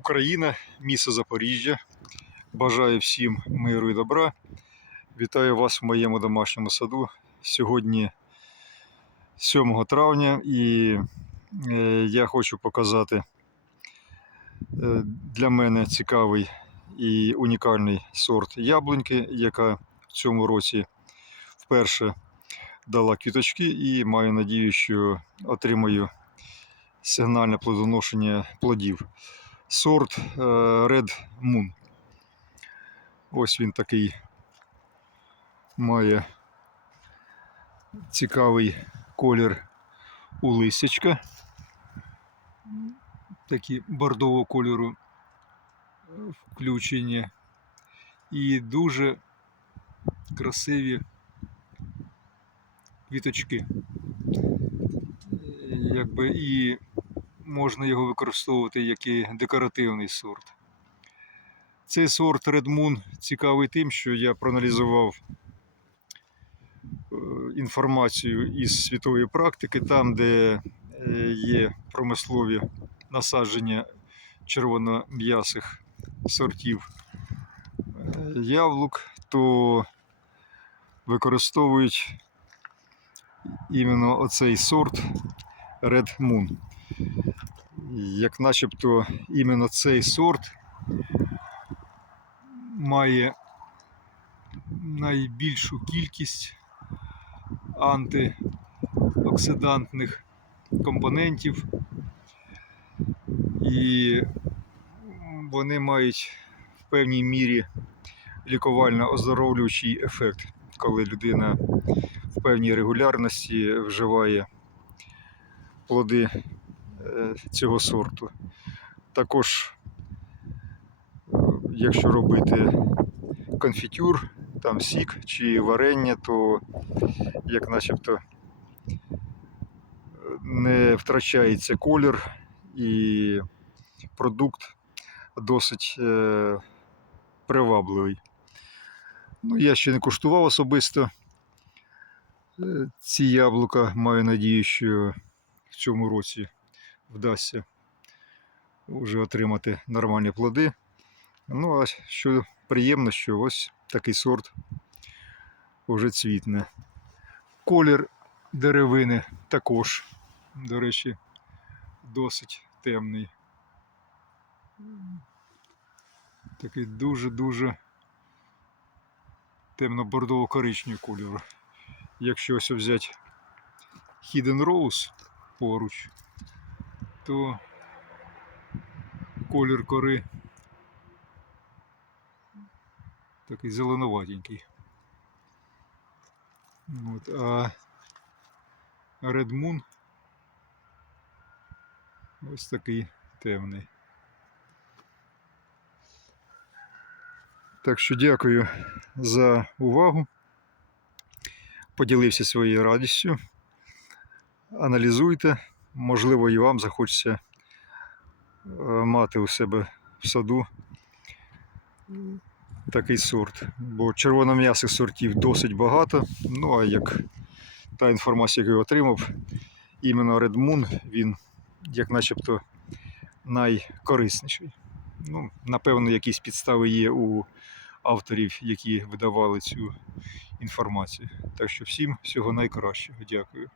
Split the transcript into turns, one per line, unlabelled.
Україна, місто Запоріжжя. Бажаю всім миру і добра. Вітаю вас в моєму домашньому саду. Сьогодні 7 травня і е, я хочу показати е, для мене цікавий і унікальний сорт яблуньки, яка в цьому році вперше дала квіточки і маю надію, що отримаю сигнальне плодоношення плодів. Сорт е, Red Moon. Ось він такий має цікавий колір у листячка. Такі бордового кольору включення. І дуже красиві квіточки. Якби і можна його використовувати як і декоративний сорт. Цей сорт Red Moon цікавий тим, що я проаналізував е, інформацію із світової практики, там, де е, є промислові насадження червоном'ясих сортів е, яблук, то використовують іменно оцей сорт Red Moon. Як начебто іменно цей сорт має найбільшу кількість антиоксидантних компонентів, і вони мають в певній мірі лікувально-оздоровлюючий ефект, коли людина в певній регулярності вживає плоди цього сорту. Також, е, якщо робити конфітюр, там сік чи варення, то як начебто е, не втрачається колір і продукт досить е, привабливий. Ну, я ще не куштував особисто е, ці яблука. Маю надію, що в цьому році вдасться вже отримати нормальні плоди. Ну, а що приємно, що ось такий сорт вже цвітне. Колір деревини також, до речі, досить темний. Такий дуже-дуже темно-бордово-коричневий кольор. Якщо ось взяти Hidden Rose поруч, то колір кори такий зеленуватенький. От, а Red Moon ось такий темний. Так що дякую за увагу. Поділився своєю радістю. Аналізуйте, можливо, і вам захочеться е, мати у себе в саду такий сорт. Бо червоном'ясих сортів досить багато. Ну а як та інформація, яку я отримав, іменно Red Moon, він як начебто найкорисніший. Ну, напевно, якісь підстави є у авторів, які видавали цю інформацію. Так що всім всього найкращого. Дякую.